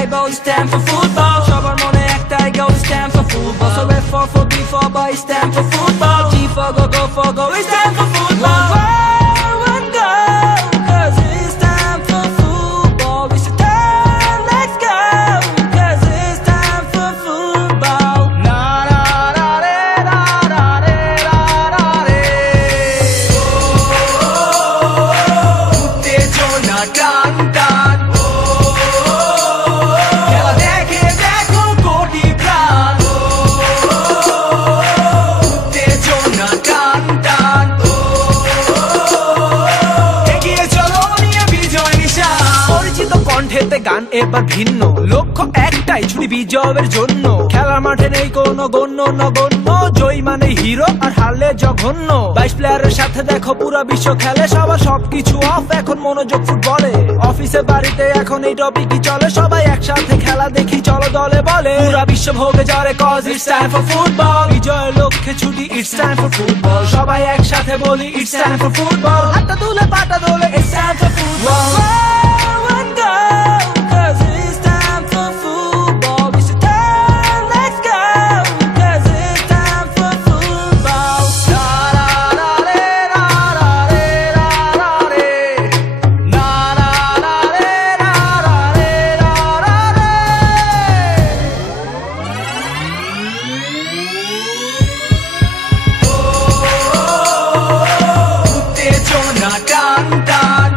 একটাই বল, stand for football. সবার মনে একটাই goal, stand for football. So F for B for boy, stand for football. G for go, we stand for football. One goal, 'cause it's time for football. We should turn, let's go, 'cause it's time for football. Na na na re na na re na na re. উত্তেজনা টান টান, খেলা দেখে দেখো কোটি প্রাণ। উত্তেজনা টান টান, এগিয়ে চলো নিয়ে বিজয় নিশান। পরিচিত কণ্ঠেতে গান এবার ভিন্ন, লক্ষ্য একটাই ছুটি বিজয়ের জন্য। খেলার মাঠে নেই কোনো গণ্য নগণ্য, জয়ী মানে হিরো আর হারলে জঘন্য। 22 প্লেয়ারের সাথে দেখো পুরা বিশ্ব খেলে, সবার সবকিছু অফ, এখন মনোযোগ ফুটবলে। অফিসে বাড়িতে এখন এই টপিকই চলে, সবাই একসাথে খেলা দেখি চলো দলে বলে। পুরা বিশ্ব ভোগে জলে, cause it's time for football. বিজয়ের লক্ষ্যে ছুটি, it's time for football. সবাই একসাথে বলি it's time for football. হাতটা তুলে পাটা দোলে, it's time for football. One goal, 'cause it's time for football. We should turn, let's go, 'cause it's time for football. Na na na re na na re na na re. Na na na re na na re na na re. উত্তেজনা টান টান,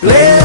Play